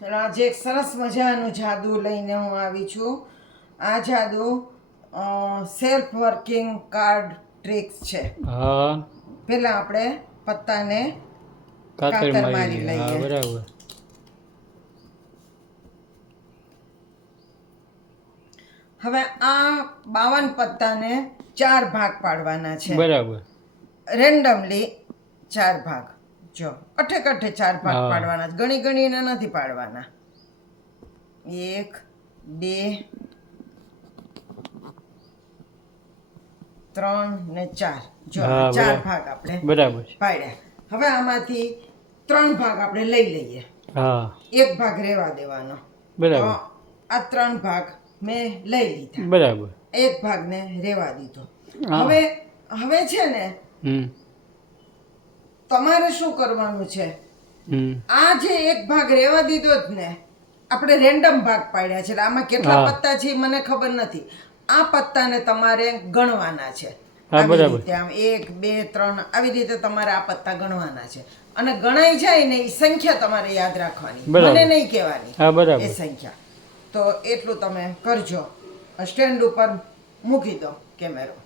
ચલો આજે એક સરસ મજાનું જાદુ લઈને હું આવી છું. આ જાદુ સેલ્ફ વર્કિંગ કાર્ડ ટ્રિક્સ છે. હા પહેલા આપણે પત્તાને કાતર મારી મારી લઈએ. હા બરાબર. હવે આ 52 પત્તાને 4 ભાગ પાડવાના છે. બરાબર. રેન્ડમલી 4 ભાગ. જો અઠે 4 ભાગ હા. પાડવાના છે. ગણીને નથી પાડવાના. 1 2 3 ને 4. જો હા, 4 બરાબર. ભાગ આપણે બરાબર છે. પાડ્યા. હવે આમાંથી 3 ભાગ આપણે લઈ લઈએ. હા એક ભાગ રહેવા દેવાનો. તો બરાબર. આ 3 ભાગ મેં લઈ લીધા. બરાબર. એક ભાગને રહેવા દીધો. હા. હવે છે ને તમારે શું કરવાનું છે? આ જે એક ભાગ રહેવા દીધો જ ને, આપણે રેન્ડમ ભાગ પાડ્યા છે. એટલે આમાં કેટલા હા. પત્તા છે એ મને ખબર નથી. આ પત્તાને તમારે ગણવાના છે. હા, આવી બરાબર. રીતે આમ 1 2 3 આવી રીતે તમારે આ પત્તા ગણવાના છે. અને ગણાઈ જાય ને એ સંખ્યા તમારે યાદ રાખવાની. બરાબર. મને નહીં કહેવાની. હા બરાબર. એ સંખ્યા. તો એટલું તમે કરજો. સ્ટેન્ડ ઉપર મૂકી દો કેમેરો.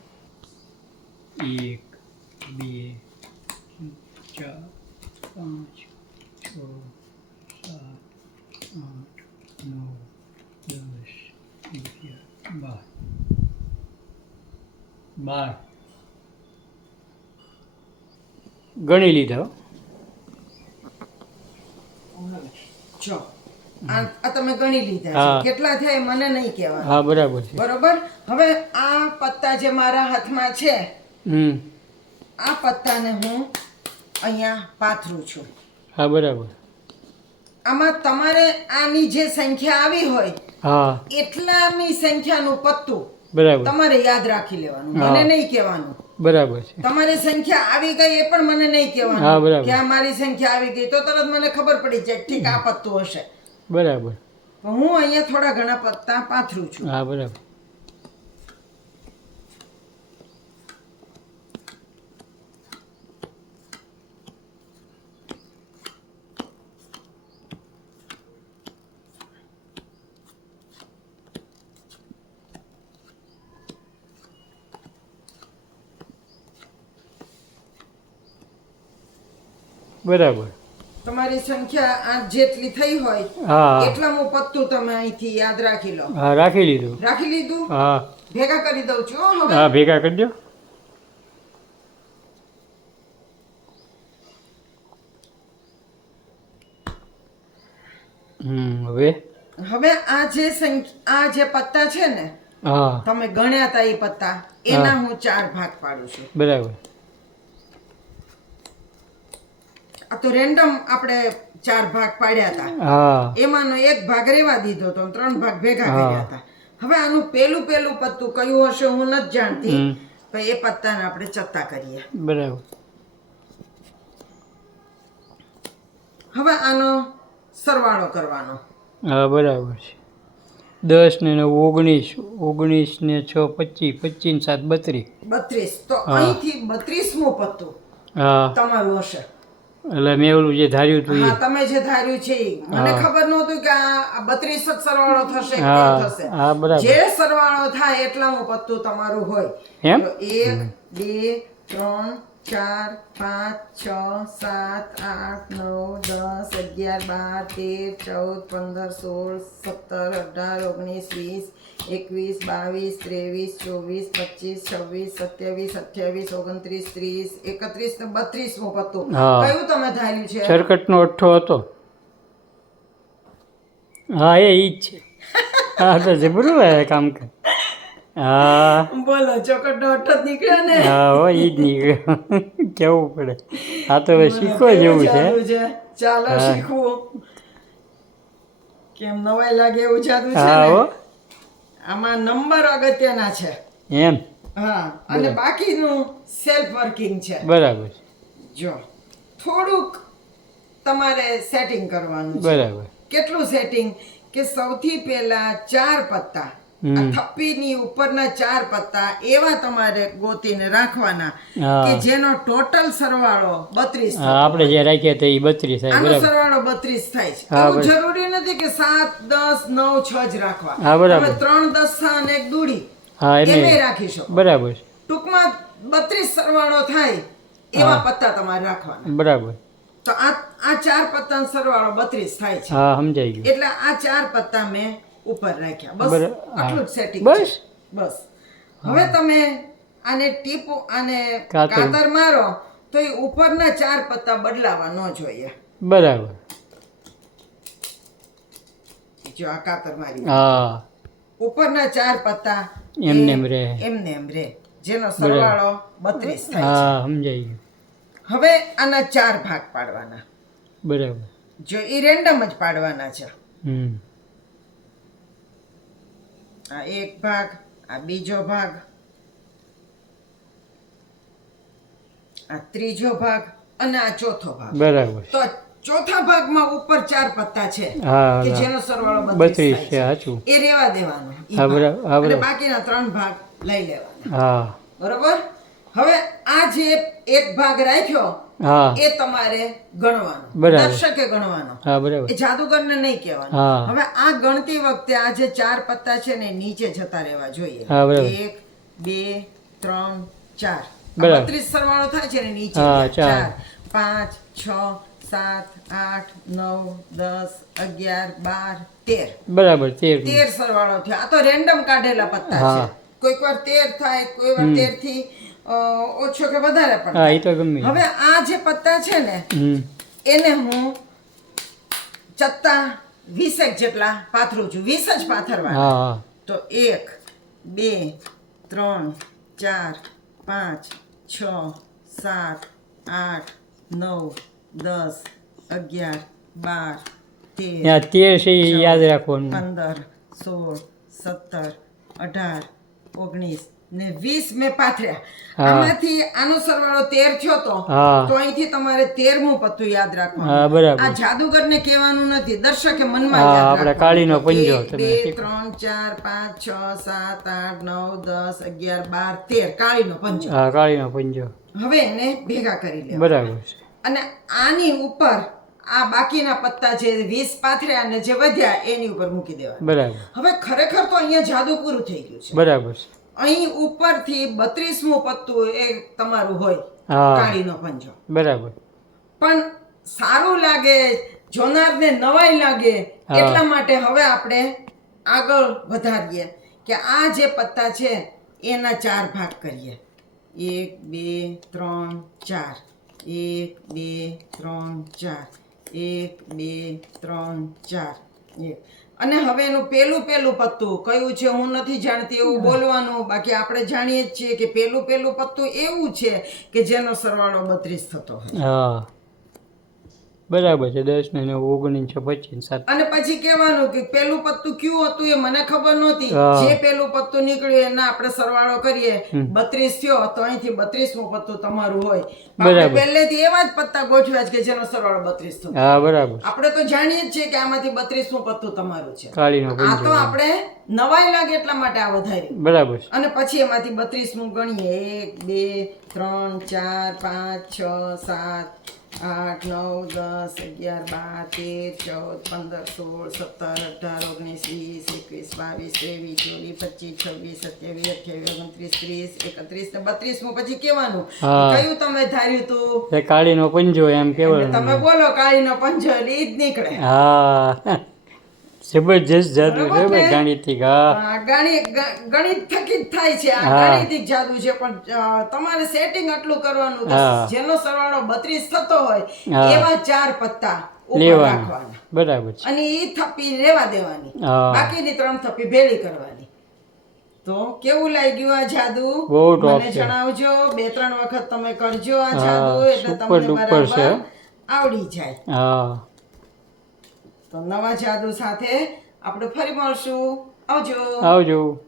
1 2 4 5 6 7 8 9 10 11 12 ગણી લીધા હો. જો આ તમે ગણી લીધા હા. છે. કેટલા થયા એ મને નહીં કહેવાનું. હા બરાબર છે. બરોબર. હવે આ પત્તા જે મારા હાથમાં છે, આ પત્તાને હું અહીંયા પાથરું છું. હા બરાબર. આમાં તમારે આની જે સંખ્યા આવી હોય હા એટલાની સંખ્યાનું પત્તું બરાબર. તમારે યાદ રાખી લેવાનું. હા. મને નહીં કહેવાનું. બરાબર છે. તમારી સંખ્યા આવી ગઈ એ પણ મને નહીં હા, કહેવાનું બરાબર. કે આ મારી સંખ્યા આવી ગઈ. તો તરત મને ખબર પડી જાય કે ઠીક આ પત્તું હશે. બરાબર. તો હું અહીંયા થોડા ઘણા પત્તા પાથરું છું. હા બરાબર. બરાબર. તમારી સંખ્યા આ જેટલી થઈ હોય હા. એટલાનું પત્તું તમે અહીંથી યાદ રાખી લો. હા રાખી લીધું. રાખી લીધું? હા ભેગા કરી દઉં છું હો હવે. હા ભેગા કરજો. હવે આ જે પત્તા છે ને, હા તમે ગણ્યા હતા એ પત્તા, એના હું 4 ભાગ પાડું છું. બરાબર. આ તો રેન્ડમ આપણે 4 ભાગ પાડ્યા હતા. હા એમાંનો એક ભાગ રહેવા દીધો તો 3 ભાગ ભેગા હા. કર્યા હતા. હવે આનું પેલું પત્તું કયું હશે હું નથી જાણતી. પણ એ પત્તાને આપણે ચત્તા કરીએ. બરાબર. હવે આનો સરવાળો કરવાનો. હા બરાબર છે. 10 ને 9 19 ને 6 25 25 ને 7 32. 32. તો હા. અહીંથી 32મું પત્તું હા તમારું હશે. એટલે મેં ઓલું જે ધાર્યું હતું હા, એ. તમે જે ધાર્યું છે ઈ. મને હા. ખબર નહોતું કે આ 32 જ સરવાળો થશે કે હા, થશે. હા, બરાબર. જે સરવાળો થાય એટલાનું પત્તું તમારું હોય. એમ? તો 1 2 3 4 5 6 7 8 9 10 11 12 13 14 15 16 17 18 19 20 21 22 23 24 25 26 27 28 29 30 31 ને 32મું પત્તું. હા. કયું તમે ધાર્યું છે? સરકટનો અઠ્ઠો હતો. હા એ ઈ જ છે. હા તો જબરું કામ કર. હા બોલો, ચોકટનો અઠ્ઠો જ નીકળ્યો ને? હા હો ઈ જ નીકળ્યો. કેવું પડે. આ તો હવે શીખવા જેવું છે. જાદુ છે. ચાલો હા. શીખવું. કેમ નવાઈ લાગે એવું જાદુ છે હા હો ને? આમાં નંબર અગત્યના છે. એમ. હા, અને બાકીનું સેલ્ફ વર્કિંગ છે. બરાબર. જો થોડુંક તમારે સેટિંગ કરવાનું છે. બરાબર. કેટલું સેટિંગ? કે સૌથી પહેલા 4 પત્તા હમ. થપ્પીની ઉપરના 4 પત્તા એવા તમારે ગોતીને રાખવાના હા. કે જેનો ટોટલ સરવાળો 32 હા, આપણે જે રાખ્યા હતા એ 32 થાય આનો બરાબર. સરવાળો 32 થાય છે. હા, એવું બરાબર. જરૂરી નથી કે 7 10 9 6 જ રાખવા. હા, બરાબર. તમે 3 દસ્તા અને એક દૂડી હા એમે એમે રાખી શકો. બરાબર ટૂંકમાં 32 સરવાળો થાય એવા પત્તા તમારે રાખવાના. બરાબર. તો આ 4 પત્તાનો સરવાળો 32 થાય છે. હા સમજાઈ ગયું. એટલે આ 4 પત્તા મેં ઉપર રાખ્યા. બસ હા. આટલું જ સેટિંગ બસ? છે. બસ હવે તમે આને ટીપો આને કાતર. કાતર મારો તો એ ઉપરના 4 પત્તા બદલાવા ન જોઈએ. બરાબર. જો આ કાતર મારી હા ઉપરના 4 પત્તા એમને એમ રહે. એમને એમ રહે જેનો સરવાળો 32 થાય છે. હા સમજાઈ ગયું. હવે આના 4 ભાગ પાડવાના. બરાબર. જો એ રેન્ડમ જ પાડવાના છે. હમ. આ એક ભાગ, આ બીજો ભાગ, આ ત્રીજો ભાગ અને આ ચોથો ભાગ. બરાબર. તો ચોથા ભાગમાં ઉપર 4 પત્તા છે હા કે હા. જેનો સરવાળો 32 32 થાય છે છે. સાચું. એ રેવા દેવાનો ઈ હા, ભાગ. બરાબર. હા, અને બરાબર. બાકીના 3 ભાગ લઈ લેવાના. હા બરોબર. હવે આ જે એક ભાગ રાખ્યો હા એ તમારે ગણવાનો. બરાબર. દર્શકે ગણવાનો. હા બરાબર. એ જાદુગરને નહીં કહેવાનું. હા. હવે આ ગણતી વખતે આ જે 4 પત્તા છે ને એ નીચે જતા રહેવા જોઈએ. હા, બરાબર. 1 2 3 4. બરાબર. 32 સરવાળો થાય છે ને નીચે હા, 4 5 6 7 8 9 10 11 12 13. બરાબર 13. 13 સરવાળો થયો. આ તો રેન્ડમ કાઢેલા પત્તા છે. હા. કોઈક વાર 13 થાય, કોઈ વાર 13 થી ઓછો કે વધારે પણ હા થાય. એ તો ગમે. હવે આ જે પત્તા છે ને હમ. એને હું ચત્તા 20 જેટલા પાથરું છું. 20 જ પાથરવાના. હા હા. તો 1 2 3 4 5 6 7 8 9 10 11 12 13 ત્યાં 13 છે એ યાદ રાખવાનું. 15 16 17 18 19 ને 20 મેં પાથર્યા. હા. આમાંથી આનો સરવાળો 13 થયો હા. તો અહીંથી તમારે 13મું પત્તું યાદ હા, રાખવાનું. બરાબર. આ જાદુગરને કહેવાનું નથી, દર્શકે મનમાં હા, યાદ આપણે રાખવાનું. કાળીનો તો પંજો 1 તમે 2 3 4 5 6 7 8 9 10 11 12 13 કાળીનો પંજો. હા કાળીનો પંજો. હવે એને ભેગા કરી લેવા. બરાબર છે. અને આની ઉપર આ બાકીના પત્તા જે 20 પાથર્યા અને જે વધ્યા એની ઉપર મૂકી દેવા. બરાબર. હવે ખરેખર તો અહીંયા જાદુ પૂરું થઈ ગયું છે. બરાબર છે. અહીં ઉપરથી 32મું પત્તું એ તમારું હોય. હા. કાળીનો પંજો. બરાબર. પણ સારું લાગે, જોનારને નવાઈ લાગે હા. એટલા માટે હવે આપણે આગળ વધારીએ કે આ જે પત્તા છે એના 4 ભાગ કરીએ. 1 2 3 4. 1 2 3 4. 1 2 3 4. અને હવે એનું પેલું પત્તું કયું છે હું નથી જાણતી એવું બોલવાનું. બાકી આપણે જાણીએ જ છીએ કે પેલું પત્તું એવું છે કે જેનો સરવાળો 32 થતો હોય. હા બરાબર છે. 10 ને 9 19 25 7. અને પછી કહેવાનું કે પેલું પત્તું કયું હતું એ મને ખબર નહોતી. હા. જે પેલું પત્તું નીકળ્યું એના આપણે સરવાળો કરીએ હમ. 32 થયો તો અહીંથી 32મું પત્તું તમારું હોય. બરાબર. આપણે પહેલેથી એવા જ પત્તા ગોઠવ્યા છે કે જેનો સરવાળો 32 થતો. હા બરાબર. આપણે તો જાણીએ જ છીએ કે આમાંથી 32મું પત્તું તમારું છે. કાળીનો આ પંજો. તો આપણે નવાઈ લાગે એટલા માટે આ વધારી. બરાબર છે. અને પછી એમાંથી 32મું ગણીએ. 1 2 3 4 5 6 7 8 9 10 11 12 13 14 15 16 17 18 19 20 21 22 23 24 25 26 27 28 29 30 31 32 ને 32મું પછી કહેવાનું હા. કયું તમે ધાર્યું તું. એ કાળીનો પંજો એમ એટલે કહેવાનું. તમે બોલો કાળીનો પંજો એટલે ઈ જ નીકળે. હા જબરજસ્ત જાદુ છે બરાબર ભાઈ ને? ગાણિતિક. હા આ ગણિત થકી જ થાય છે. આ હા. ગાણિતિક જાદુ છે પણ તમારે સેટિંગ આટલું કરવાનું કે હા. જેનો સરવાળો 32 થતો હોય હા. એવા 4 પત્તા ઉપર લેવાનું. રાખવાના બરાબર છે. અને ઈ થપ્પી રહેવા દેવાની. હા. બાકીની 3 થપ્પી ભેળી કરવાની. તો કેવું લાગ્યું આ જાદુ? બહુ top મને છે. જણાવજો. 2-3 વખત તમે કરજો આ હા, જાદુ એટલે super તમને duper છે. બરાબર આવડી જાય. હા તો નવા જાદુ સાથે આપણે ફરી મળશું. આવજો. આવજો.